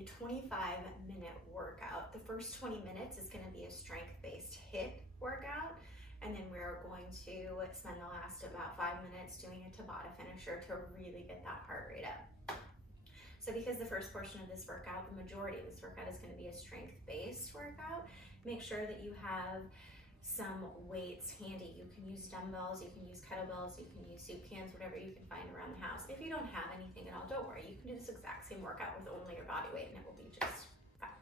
a 25-minute workout. The first 20 minutes is going to be a strength-based HIIT workout, and then we're going to spend the last about 5 minutes doing a Tabata finisher to really get that heart rate up. So because the first portion of this workout, the majority of this workout is going to be a strength-based workout, make sure that you have some weights handy. You can use dumbbells, you can use kettlebells, you can use soup cans, whatever you can find around the house. If you don't have anything at all, don't worry. You can do this exact same workout with only your body weight and it will be just fine.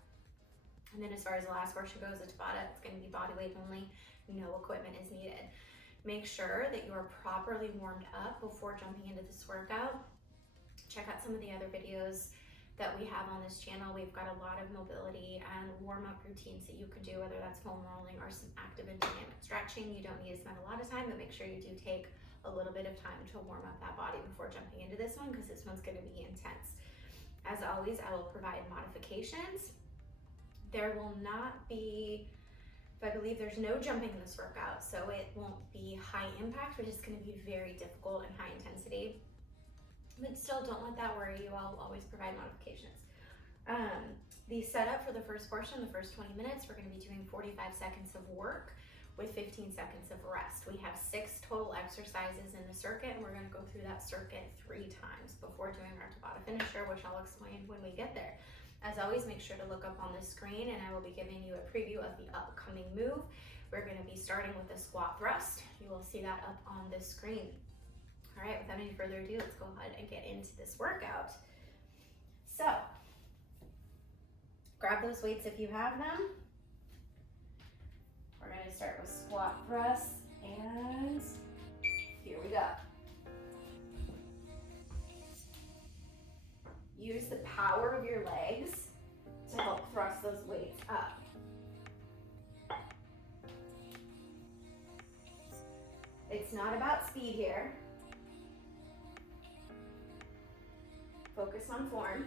And then as far as the last portion goes, the Tabata, it's going to be body weight only. No equipment is needed. Make sure that you are properly warmed up before jumping into this workout. Check out some of the other videos that we have on this channel. We've got a lot of mobility and warm-up routines that you could do, whether that's foam rolling or some active and dynamic stretching. You don't need to spend a lot of time, but make sure you do take a little bit of time to warm up that body before jumping into this one, because this one's going to be intense. As always, I will provide modifications. There will not be, I believe there's no jumping in this workout, so it won't be high impact, but it's going to be very difficult and high intensity. But still, don't let that worry you. I'll always provide modifications. The setup for the first portion, the first 20 minutes, we're going to be doing 45 seconds of work with 15 seconds of rest. We have 6 total exercises in the circuit, and we're going to go through that circuit 3 times before doing our Tabata finisher, which I'll explain when we get there. As always, make sure to look up on the screen, and I will be giving you a preview of the upcoming move. We're going to be starting with a squat thrust. You will see that up on the screen. All right, without any further ado, let's go ahead and get into this workout. So, grab those weights if you have them. We're going to start with squat thrusts, and here we go. Use the power of your legs to help thrust those weights up. It's not about speed here. Focus on form.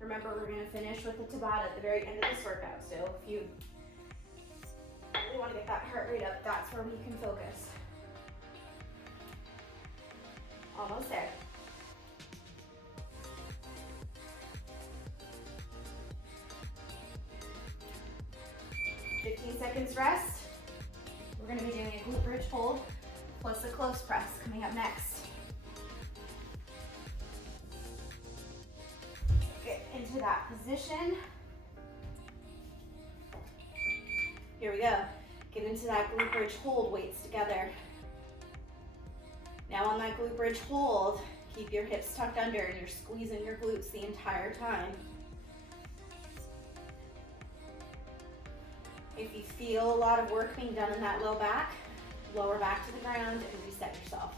Remember, we're going to finish with the Tabata at the very end of this workout. So if you really want to get that heart rate up, that's where we can focus. Almost there. "15 seconds rest." We're going to be doing a glute bridge hold plus a close press coming up next. Get into that position. Here we go. Get into that glute bridge hold, weights together. Now on that glute bridge hold, keep your hips tucked under and you're squeezing your glutes the entire time. If you feel a lot of work being done in that low back, lower back to the ground and reset yourself.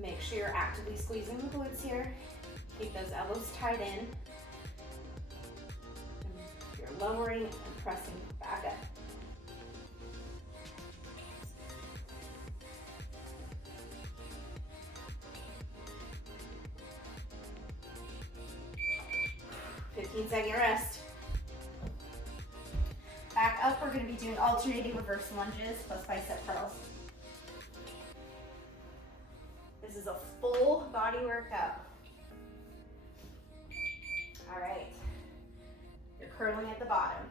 Make sure you're actively squeezing the glutes here. Keep those elbows tied in. You're lowering and pressing back up. "15-second rest." Back up, we're going to be doing alternating reverse lunges plus bicep curls. This is a full body workout. All right. You're curling at the bottom.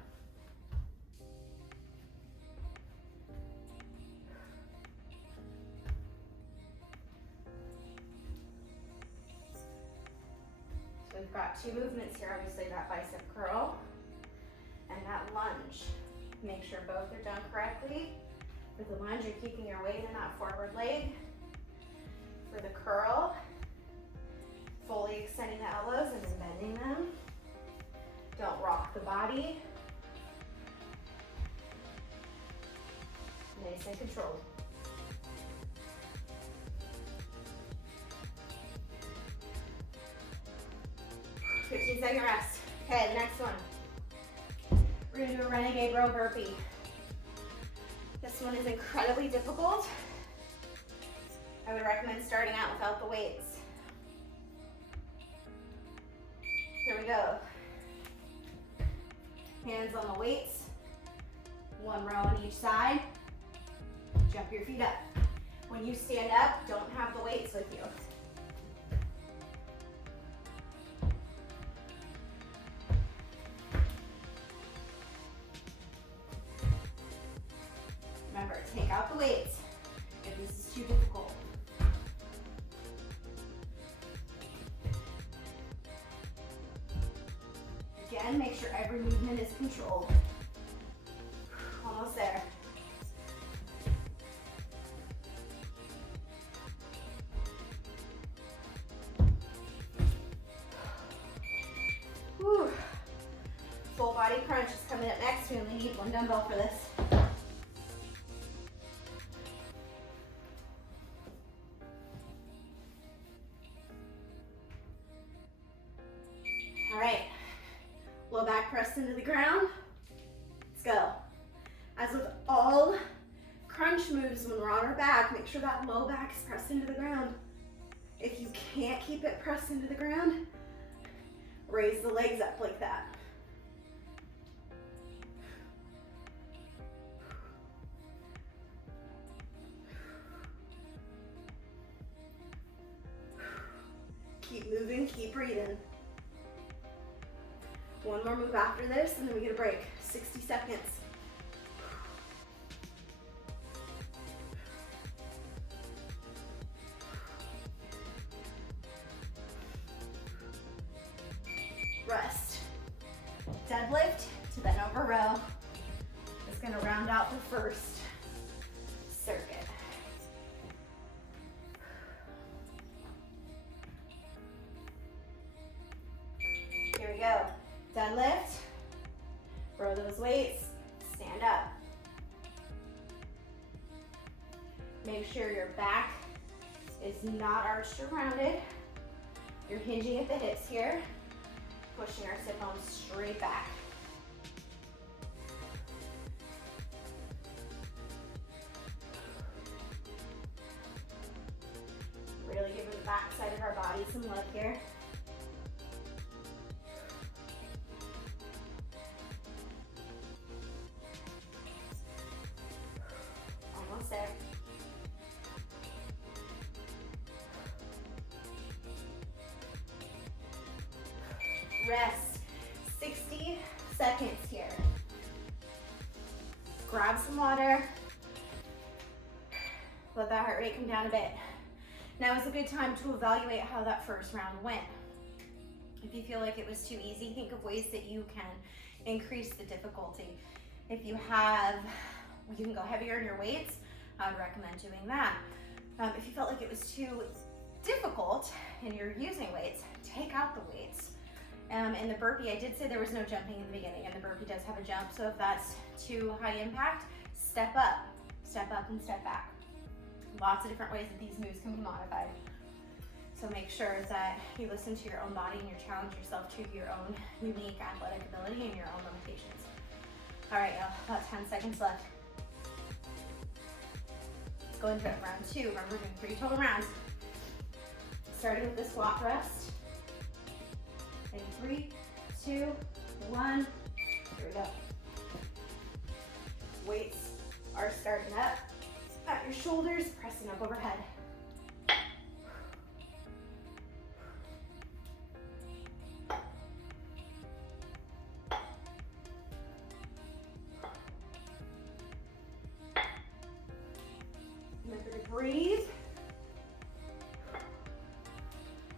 So we've got 2 movements here, obviously, that bicep curl and that lunge. Make sure both are done correctly. For the lunge, you're keeping your weight in that forward leg. For the curl, fully extending the elbows and then bending them. Don't rock the body. Nice and controlled. "15-second rest." Okay, the next one. We're going to do a Renegade Row Burpee. This one is incredibly difficult. I would recommend starting out without the weights. Here we go. Hands on the weights. 1 row on each side. Jump your feet up. When you stand up, don't have the weights with you. Remember, take out the weights if this is too difficult. Again, make sure every movement is controlled. Almost there. Whew. Full body crunch is coming up next. We only need one dumbbell for this. All right, low back pressed into the ground. Let's go. As with all crunch moves, when we're on our back, make sure that low back is pressed into the ground. If you can't keep it pressed into the ground, raise the legs up like that. Keep moving, keep breathing. One more move after this, and then we get a break. 60 seconds. Rest. Deadlift to bent over row. It's going to round out the first circuit. Here we go. Deadlift. Row those weights. Stand up. Make sure your back is not arched or rounded. You're hinging at the hips here. Pushing our sit bones straight back. Really giving the back side of our body some love here. Almost there. Rest. 60 seconds here. Grab some water. Let that heart rate come down a bit. Now is a good time to evaluate how that first round went. If you feel like it was too easy, think of ways that you can increase the difficulty. If you can go heavier in your weights, I would recommend doing that. If you felt like it was too difficult and you're using weights, take out the weights. In the burpee, I did say there was no jumping in the beginning, and the burpee does have a jump, so if that's too high impact, step up and step back. Lots of different ways that these moves can be modified. So make sure that you listen to your own body and you challenge yourself to your own unique athletic ability and your own limitations. All right, y'all, about 10 seconds left. Let's go into round 2. Remember, we're doing 3 total rounds. Starting with the squat thrust. In 3, 2, 1, here we go. Weights are starting up at your shoulders, pressing up overhead. Remember to breathe.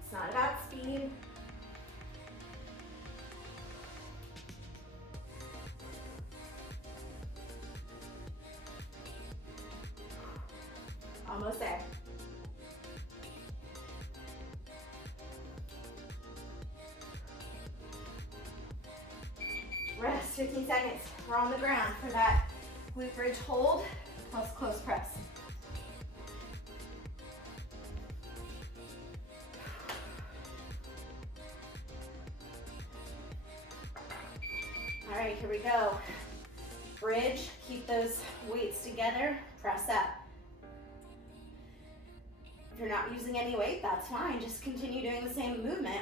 It's not about speed. Almost there. Rest, 15 seconds. We're on the ground for that glute bridge hold plus close press. All right, here we go. Bridge, keep those weights together, press up. If you're not using any weight, that's fine. Just continue doing the same movement,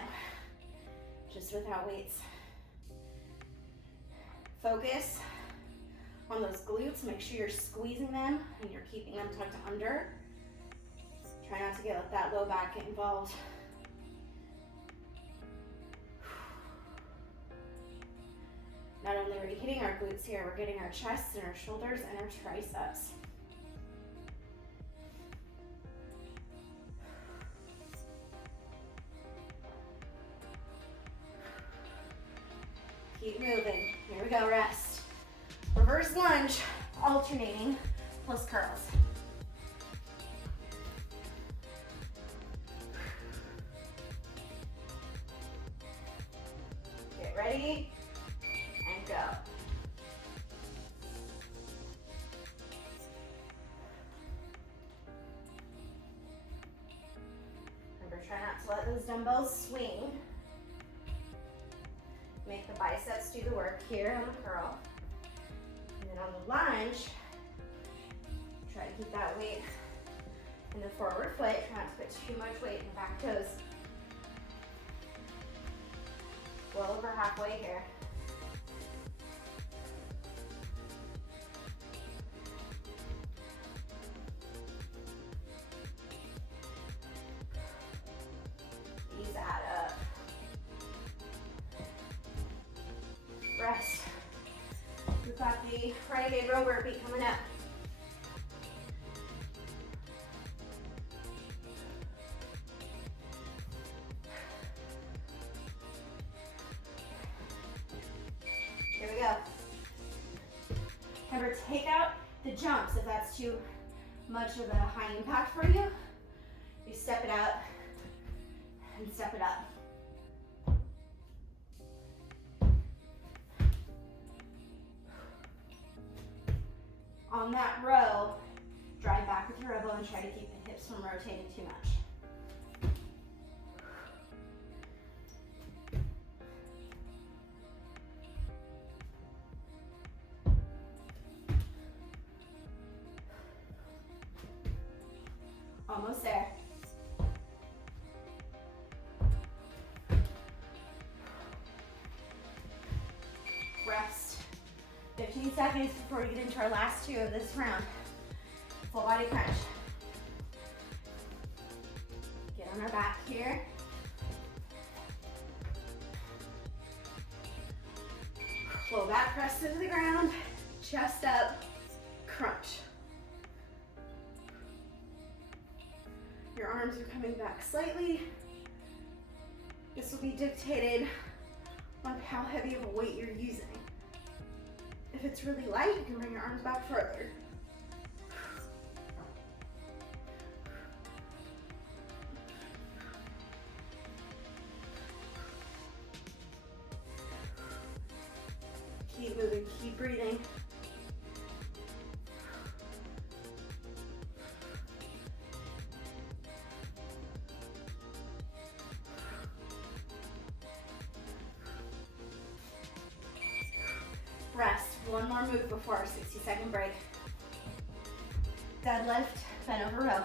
just without weights. Focus on those glutes. Make sure you're squeezing them and you're keeping them tucked under. Try not to let that low back get involved. Not only are we hitting our glutes here, we're getting our chests and our shoulders and our triceps. Keep moving. Here we go, rest. Reverse lunge, alternating, plus curls. Get ready, and go. Remember, try not to let those dumbbells swing. Make the biceps do the work here on the curl. And then on the lunge, try to keep that weight in the forward foot. Try not to put too much weight in the back toes. Well over halfway here. These add up. Rest. We've got the Renegade Row Burpee coming up. Here we go. Remember, take out the jumps if that's too much of a high impact for you. You step it out and step it up. On that row, drive back with your elbow and try to keep the hips from rotating too much. Almost there. Rest. 15 seconds before we get into our last two of this round. Full body crunch. Get on our back here. Low back press into the ground, chest up, crunch. Your arms are coming back slightly. This will be dictated on how heavy of a weight you're using. If it's really light, you can bring your arms back further. Keep moving, keep breathing. Rest. One more move before our 60-second break. Deadlift, bent over row.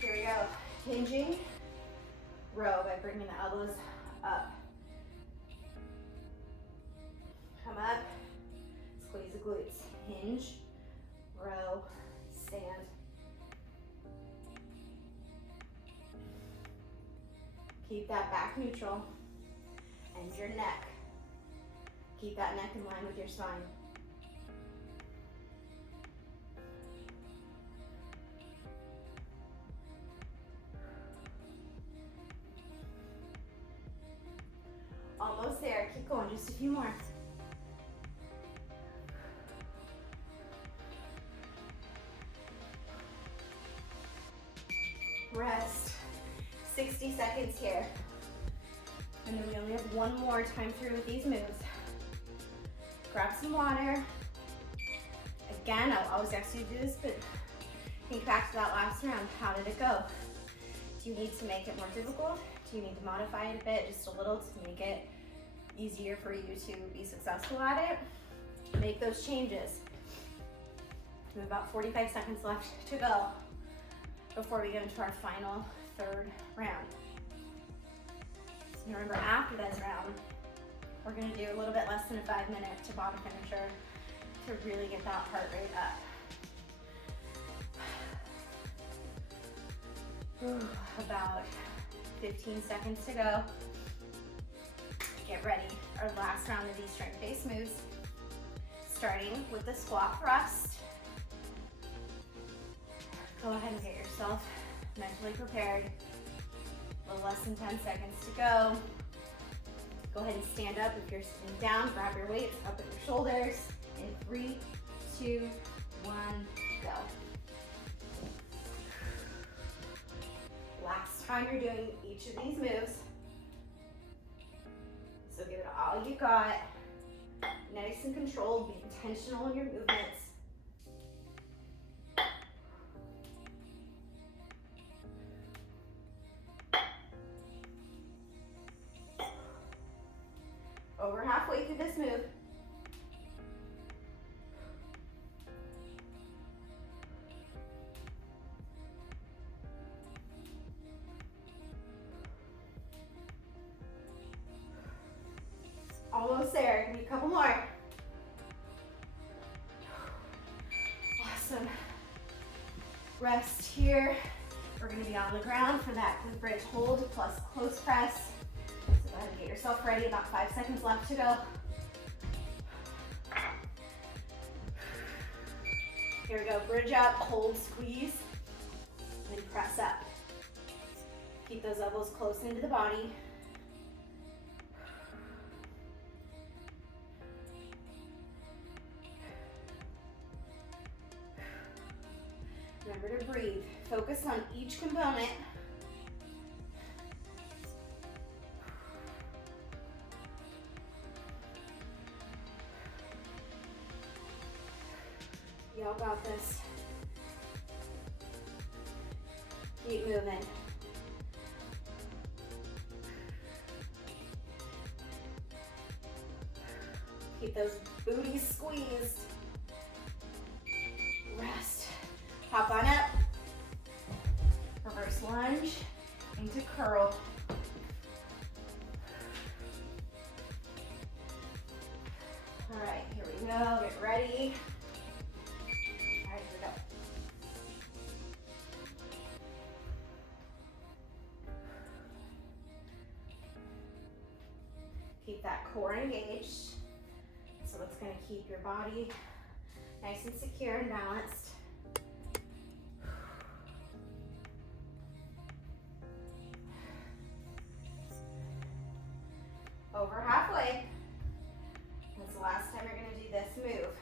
Here we go. Hinging row by bringing the elbows up. Come up, squeeze the glutes. Hinge, row, stand. Keep that back neutral and your neck. Keep that neck in line with your spine. Almost there. Keep going. Just a few more. Rest. 60 seconds here. And then we only have one more time through with these moves. Grab some water. Again, I'll always ask you to do this, but think back to that last round. How did it go? Do you need to make it more difficult? Do you need to modify it a bit, just a little, to make it easier for you to be successful at it? Make those changes. We have about 45 seconds left to go before we go into our final third round. And remember, after this round, we're gonna do a little bit less than a 5-minute Tabata finisher to really get that heart rate up. About 15 seconds to go. Get ready. Our last round of these strength-based moves, starting with the squat thrust. Go ahead and get yourself mentally prepared. A little less than 10 seconds to go. Go ahead and stand up. If you're sitting down, grab your weights up at your shoulders. In 3, 2, 1, go. Last time you're doing each of these moves. So give it all you got. Nice and controlled. Be intentional in your movements. Over halfway through this move. Almost there. Give me a couple more. Awesome. Rest here. We're going to be on the ground for that glute bridge hold plus close press. So go ahead and get yourself ready. About 5 seconds left to go. Here we go. Bridge up, hold, squeeze, and then press up. Keep those elbows close into the body. Remember to breathe. Focus on each component. Y'all got this. Keep moving. Keep those booties squeezed. Rest. Hop on up. Reverse lunge into curl. All right, here we go. Get ready. All right, here we go. Keep that core engaged. So it's going to keep your body nice and secure and balanced. Over halfway. That's the last time you're going to do this move.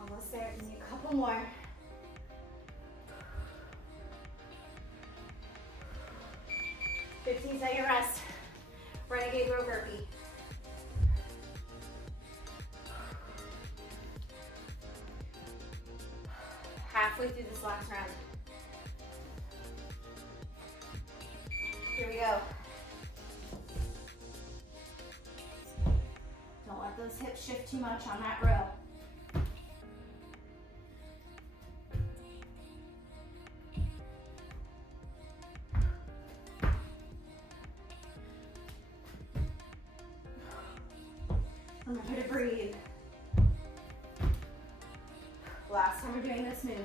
Almost there. Give me a couple more. Second rest. Renegade Row Burpee. Halfway through this last round. Here we go. Don't let those hips shift too much on that row. Remember to breathe. Last time we're doing this move.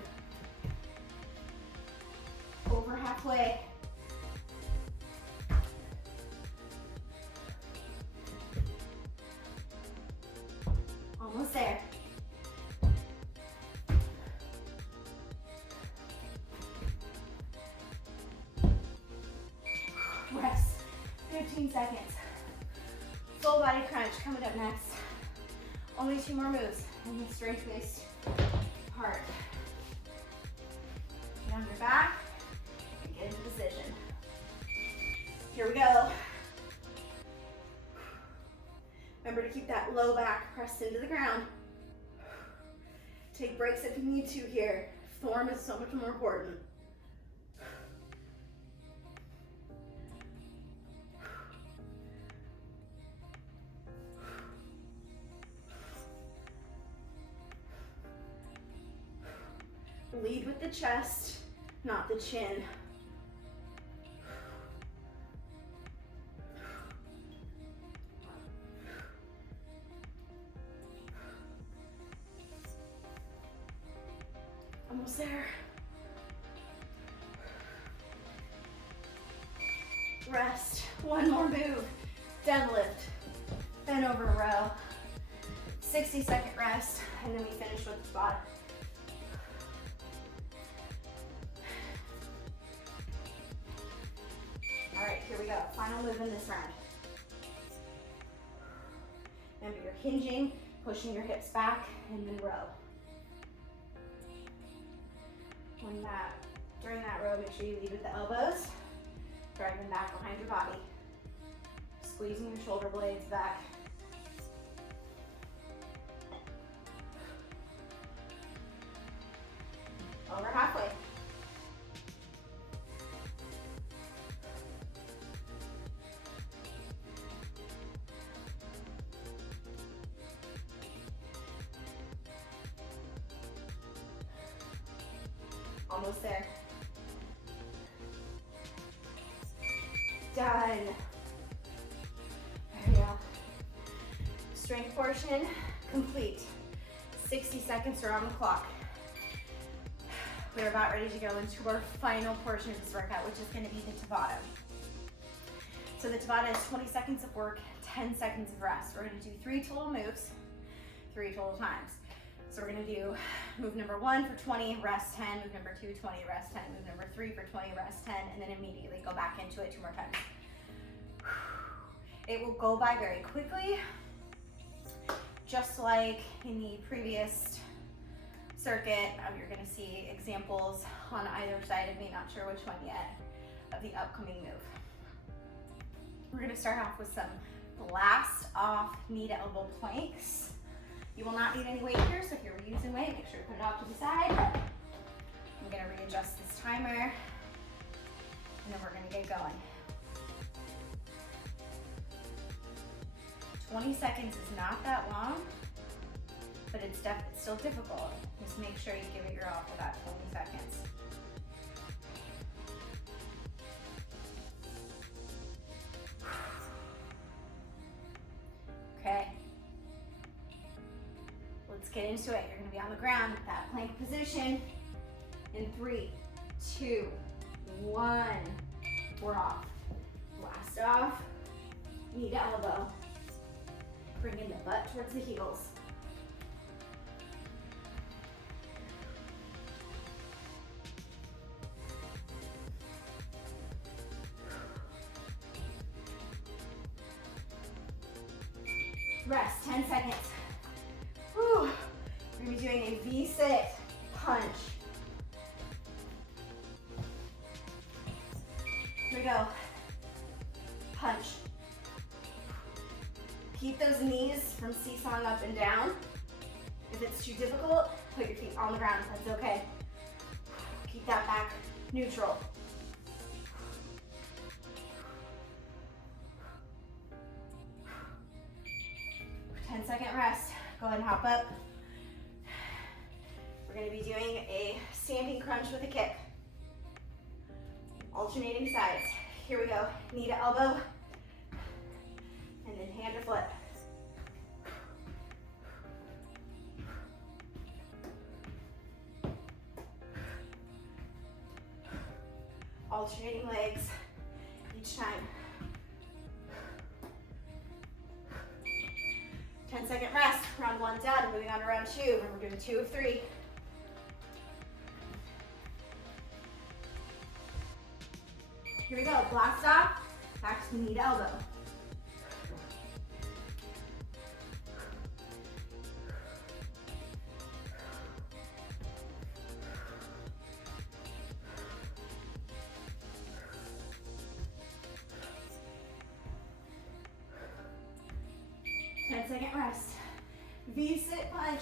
Over halfway. Almost there. Rest. 15 seconds. Full body crunch coming up next. Only 2 more moves in the strength-based part. Get on your back and get into position. Here we go. Remember to keep that low back pressed into the ground. Take breaks if you need to here. Form is so much more important. the chest, not the chin. Almost there. Rest. One more move. Deadlift. Bend over row. 60-second rest, and then we finish with the spot. All right, here we go. Final move in this round. Remember, you're hinging, pushing your hips back, and then row. During that row, make sure you lead with the elbows, driving back behind your body, squeezing your shoulder blades back. Over halfway. Almost there. Done. There we go. Strength portion complete. 60 seconds are on the clock. We're about ready to go into our final portion of this workout, which is going to be the Tabata. So the Tabata is 20 seconds of work, 10 seconds of rest. We're going to do 3 total moves, 3 total times. So we're going to do move number 1 for 20, rest 10, move number 2, 20, rest 10, move number 3 for 20, rest 10, and then immediately go back into it 2 more times. It will go by very quickly, just like in the previous circuit. You're going to see examples on either side of me, not sure which one yet, of the upcoming move. We're going to start off with some blast off knee to elbow planks. You will not need any weight here, so if you're using weight, make sure to put it off to the side. I'm going to readjust this timer, and then we're going to get going. 20 seconds is not that long, but it's still difficult. Just make sure you give it your all for that 20 seconds. Okay. Let's get into it. You're going to be on the ground, that plank position. In 3, 2, 1. We're off. Blast off. Knee to elbow. Bringing the butt towards the heels. Rest, 10 seconds. Whew. We're going to be doing a V-sit punch. Here we go. Punch. Keep those knees from seesawing up and down. If it's too difficult, put your feet on the ground. That's okay. Keep that back neutral. Second rest. Go ahead and hop up. We're going to be doing a standing crunch with a kick. Alternating sides. Here we go. Knee to elbow. And then hand to foot. Alternating legs each time. 10-second rest. Round 1 done. Moving on to round 2. And we're doing 2 of 3. Here we go. Blast off. Back to knee to elbow. Second rest. V-sit punch.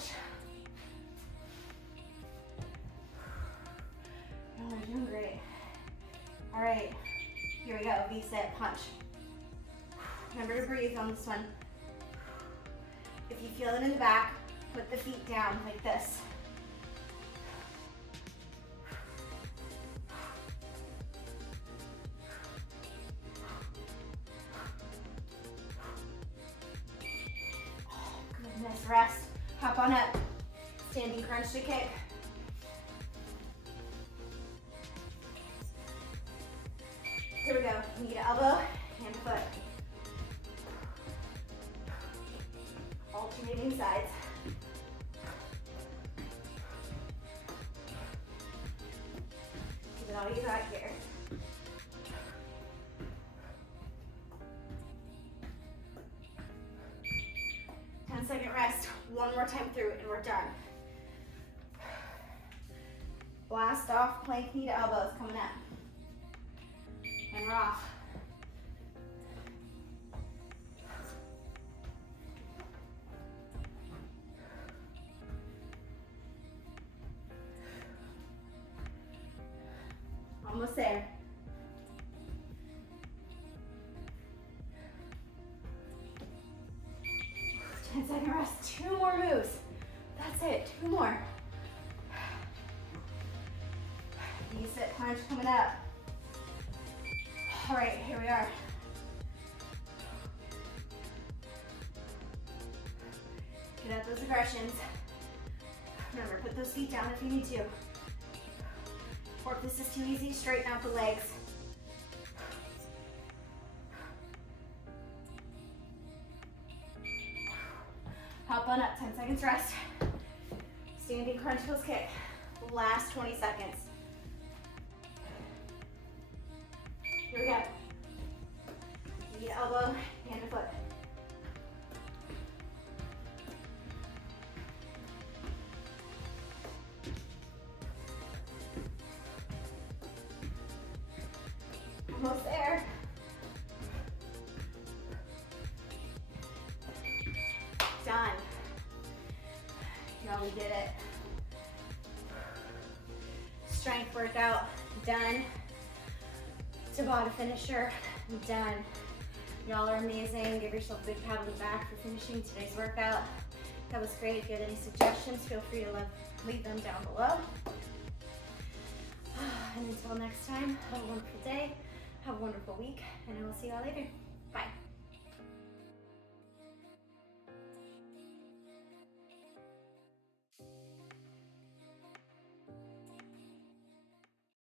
Oh, you're doing great. All right, here we go, V-sit punch. Remember to breathe on this one. If you feel it in the back, put the feet down like this. Nice rest. Hop on up. Standing crunch to kick. Here we go. Knee to elbow, hand to foot. Alternating sides. Give it all you got here. 10-second rest. One more time through and we're done. Blast off, plank knee to elbows coming up. And we're off. Almost there. Second rest, 2 more moves. That's it, 2 more. Bicep punch coming up. All right, here we are. Get out those aggressions. Remember, put those feet down if you need to. Or if this is too easy, straighten out the legs. Hop on up, 10 seconds rest. Standing crunch heels kick. Last 20 seconds. Here we go. Knee to elbow, hand to foot. Almost there. Done. Y'all, we did it. Strength workout, done. Tabata finisher, done. Y'all are amazing. Give yourself a big pat on the back for finishing today's workout. That was great. If you have any suggestions, feel free to leave them down below. And until next time, have a wonderful day, have a wonderful week, and I will see y'all later. Bye.